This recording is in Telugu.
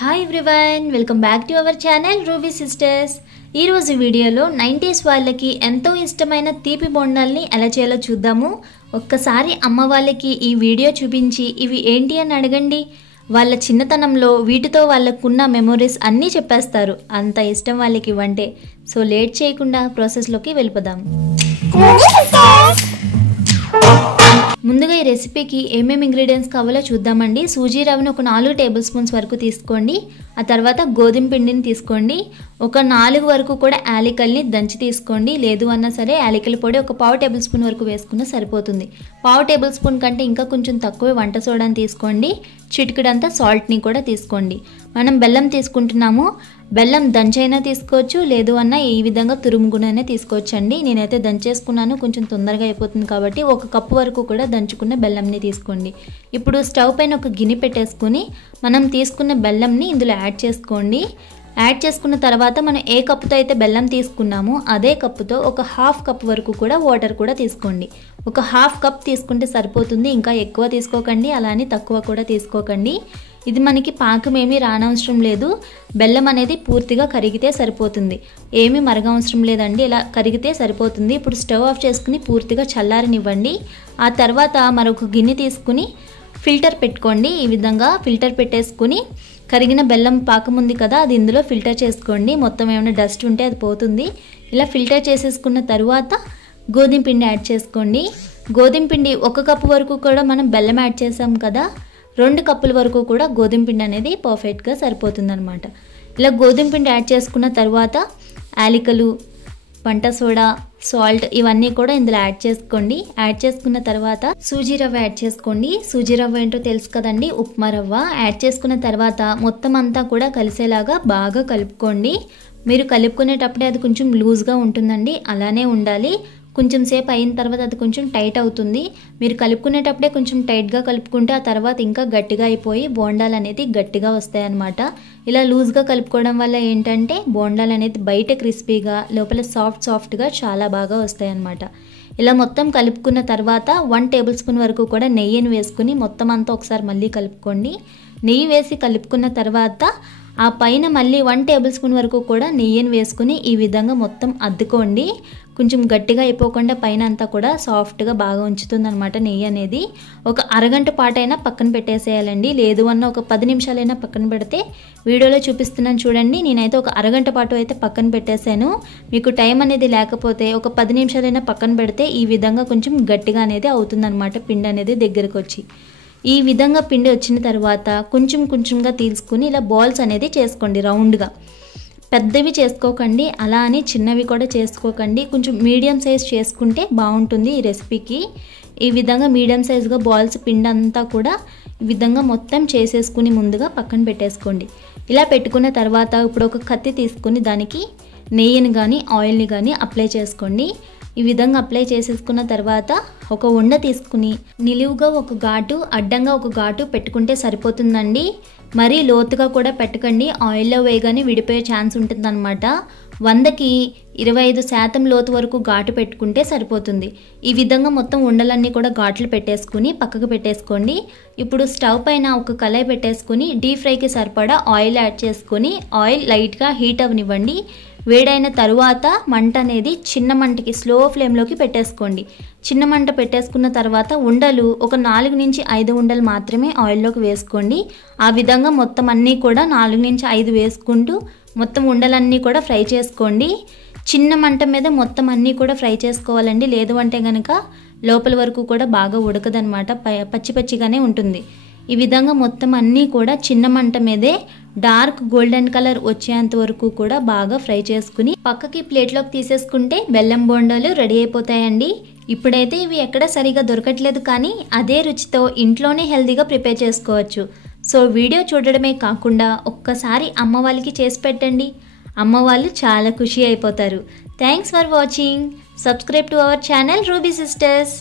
Hi everyone, welcome back to our channel ruby sisters. ఈరోజు వీడియోలో 90s వాళ్ళకి ఎంతో ఇష్టమైన తీపి బొండాల్ని ఎలా చేయాలో చూద్దాము. ఒక్కసారి అమ్మ వాళ్ళకి ఈ వీడియో చూపించి ఇవి ఏంటి అని అడగండి. వాళ్ళ చిన్నతనంలో వీటితో వాళ్ళకున్న మెమొరీస్ అన్నీ చెప్పేస్తారు. అంత ఇష్టం వాళ్ళకి ఇవ్వంటే. సో లేట్ చేయకుండా ప్రాసెస్లోకి వెళ్ళిపోదాం. ముందుగా ఈ రెసిపీకి ఏమేమి ఇంగ్రీడియంట్స్ కావాలో చూద్దామండి. సూజీ రవ్వను ఒక 4 టేబుల్ స్పూన్స్ వరకు తీసుకోండి. ఆ తర్వాత గోధుమ పిండిని తీసుకోండి. ఒక 4 వరకు కూడా యాలకుల్ని దంచి తీసుకోండి. లేదు అన్నా సరే యాలకుల పొడి ఒక 1/2 టేబుల్ స్పూన్ వరకు వేసుకున్నా సరిపోతుంది. 1/2 టేబుల్ స్పూన్ కంటే ఇంకా కొంచెం తక్కువ వంట సోడాని తీసుకోండి. చిటికెడంతా సాల్ట్ని కూడా తీసుకోండి. మనం బెల్లం తీసుకుంటున్నాము. బెల్లం దంచైనా తీసుకోవచ్చు, లేదు అన్న ఈ విధంగా తురుముకునైనా తీసుకోవచ్చు అండి. నేనైతే దంచేసుకున్నాను, కొంచెం తొందరగా అయిపోతుంది కాబట్టి 1 కప్పు వరకు కూడా దంచుకున్న బెల్లంని తీసుకోండి. ఇప్పుడు స్టవ్ పైన ఒక గిన్నె పెట్టేసుకుని మనం తీసుకున్న బెల్లంని ఇందులో యాడ్ చేసుకోండి. యాడ్ చేసుకున్న తర్వాత మనం ఏ కప్పుతో అయితే బెల్లం తీసుకున్నామో అదే కప్పుతో ఒక 1/2 కప్ వరకు కూడా వాటర్ కూడా తీసుకోండి. ఒక 1/2 కప్ తీసుకుంటే సరిపోతుంది. ఇంకా ఎక్కువ తీసుకోకండి, అలానే తక్కువ కూడా తీసుకోకండి. ఇది మనకి పాకం ఏమీ రానవసరం లేదు. బెల్లం అనేది పూర్తిగా కరిగితే సరిపోతుంది. ఏమీ మరగవసరం లేదండి, ఇలా కరిగితే సరిపోతుంది. ఇప్పుడు స్టవ్ ఆఫ్ చేసుకుని పూర్తిగా చల్లారనివ్వండి. ఆ తర్వాత మరొక గిన్నె తీసుకుని ఫిల్టర్ పెట్టుకోండి. ఈ విధంగా ఫిల్టర్ పెట్టేసుకుని కరిగిన బెల్లం పాకం ఉంది కదా, అది ఇందులో ఫిల్టర్ చేసుకోండి. మొత్తం ఏమైనా డస్ట్ ఉంటే అది పోతుంది. ఇలా ఫిల్టర్ చేసేసుకున్న తర్వాత గోధుమ పిండి యాడ్ చేసుకోండి. గోధుమ పిండి 1 కప్పు వరకు కూడా మనం బెల్లం యాడ్ చేసాం కదా, 2 కప్పుల వరకు కూడా గోధుమ పిండి అనేది పర్ఫెక్ట్గా సరిపోతుంది అనమాట. ఇలా గోధుమ పిండి యాడ్ చేసుకున్న తర్వాత యాలకులు, వంట సోడా, సాల్ట్ ఇవన్నీ కూడా ఇందులో యాడ్ చేసుకోండి. యాడ్ చేసుకున్న తర్వాత సూజీ రవ్వ యాడ్ చేసుకోండి. సూజీ రవ్వ ఏంటో తెలుసు కదండి, ఉప్మా రవ్వ. యాడ్ చేసుకున్న తర్వాత మొత్తం అంతా కూడా కలిసేలాగా బాగా కలుపుకోండి. మీరు కలుపుకునేటప్పుడే అది కొంచెం లూజ్గా ఉంటుందండి, అలానే ఉండాలి. కొంచెం సేపు అయిన తర్వాత అది కొంచెం టైట్ అవుతుంది. మీరు కలుపుకునేటప్పుడే కొంచెం టైట్గా కలుపుకుంటే ఆ తర్వాత ఇంకా గట్టిగా అయిపోయి బోండాలు అనేది గట్టిగా వస్తాయన్నమాట. ఇలా లూజ్గా కలుపుకోవడం వల్ల ఏంటంటే బోండాలు అనేది బయట క్రిస్పీగా, లోపల సాఫ్ట్గా చాలా బాగా వస్తాయన్నమాట. ఇలా మొత్తం కలుపుకున్న తర్వాత 1 టేబుల్ స్పూన్ వరకు కూడా నెయ్యిని వేసుకుని మొత్తం అంతా ఒకసారి మళ్ళీ కలుపుకోండి. నెయ్యి వేసి కలుపుకున్న తర్వాత ఆ పైన మళ్ళీ 1 టేబుల్ స్పూన్ వరకు కూడా నెయ్యిని వేసుకుని ఈ విధంగా మొత్తం అద్దుకోండి. కొంచెం గట్టిగా అయిపోకుండా పైన అంతా కూడా సాఫ్ట్గా బాగా ఉంచుతుంది అనమాట నెయ్యి అనేది. ఒక అరగంట పాటైనా పక్కన పెట్టేసేయాలండి. లేదు అన్న ఒక 10 నిమిషాలైనా పక్కన పెడితే, వీడియోలో చూపిస్తున్నాను చూడండి, నేనైతే ఒక అరగంట పాటు అయితే పక్కన పెట్టేశాను. మీకు టైం అనేది లేకపోతే ఒక 10 నిమిషాలైనా పక్కన పెడితే ఈ విధంగా కొంచెం గట్టిగా అనేది అవుతుందన్నమాట, పిండి అనేది దగ్గరకు వచ్చి. ఈ విధంగా పిండి వచ్చిన తర్వాత కొంచెంగా తీసుకుని ఇలా బాల్స్ అనేది చేసుకోండి రౌండ్గా. పెద్దవి చేసుకోకండి, అలా అని చిన్నవి కూడా చేసుకోకండి. కొంచెం మీడియం సైజ్ చేసుకుంటే బాగుంటుంది ఈ రెసిపీకి. ఈ విధంగా మీడియం సైజుగా బాల్స్ పిండి అంతా కూడా ఈ విధంగా మొత్తం చేసేసుకుని ముందుగా పక్కన పెట్టేసుకోండి. ఇలా పెట్టుకున్న తర్వాత ఇప్పుడు ఒక కత్తి తీసుకుని దానికి నెయ్యిని కానీ ఆయిల్ని కానీ అప్లై చేసుకోండి. ఈ విధంగా అప్లై చేసేసుకున్న తర్వాత ఒక ఉండ తీసుకుని నిలువుగా ఒక ఘాటు, అడ్డంగా ఒక ఘాటు పెట్టుకుంటే సరిపోతుందండి. మరీ లోతుగా కూడా పెట్టకండి, ఆయిల్లో వేయగానే విడిపోయే ఛాన్స్ ఉంటుందన్నమాట. 100కి 25% లోతు వరకు ఘాటు పెట్టుకుంటే సరిపోతుంది. ఈ విధంగా మొత్తం ఉండలన్నీ కూడా ఘాట్లు పెట్టేసుకుని పక్కకు పెట్టేసుకోండి. ఇప్పుడు స్టవ్ పైన ఒక కళాయి పెట్టేసుకుని డీప్ ఫ్రైకి సరిపడా ఆయిల్ యాడ్ చేసుకొని ఆయిల్ లైట్గా హీట్ అవనివ్వండి. వేడైన తరువాత మంట అనేది చిన్న మంటకి స్లో ఫ్లేమ్లోకి పెట్టేసుకోండి. చిన్న మంట పెట్టేసుకున్న తర్వాత ఉండలు ఒక 4 నుంచి 5 ఉండలు మాత్రమే ఆయిల్లోకి వేసుకోండి. ఆ విధంగా మొత్తం అన్నీ కూడా 4 నుంచి 5 వేసుకుంటూ మొత్తం ఉండలన్నీ కూడా ఫ్రై చేసుకోండి. చిన్న మంట మీద మొత్తం అన్నీ కూడా ఫ్రై చేసుకోవాలండి, లేదు అంటే కనుక లోపల వరకు కూడా బాగా ఉడకదనమాట, పచ్చిగానే ఉంటుంది. ఈ విధంగా మొత్తం అన్నీ కూడా చిన్న మంట మీదే డార్క్ గోల్డెన్ కలర్ వచ్చేంత వరకు కూడా బాగా ఫ్రై చేసుకుని పక్కకి ప్లేట్లోకి తీసేసుకుంటే బెల్లం బోండాలు రెడీ అయిపోతాయండి. ఇప్పుడైతే ఇవి ఎక్కడ సరిగా దొరకట్లేదు, కానీ అదే రుచితో ఇంట్లోనే హెల్తీగా ప్రిపేర్ చేసుకోవచ్చు. సో వీడియో చూడడమే కాకుండా ఒక్కసారి అమ్మ వాళ్ళకి చేసి పెట్టండి, అమ్మ వాళ్ళు చాలా ఖుషి అయిపోతారు. Thanks for watching. Subscribe to our channel ruby sisters.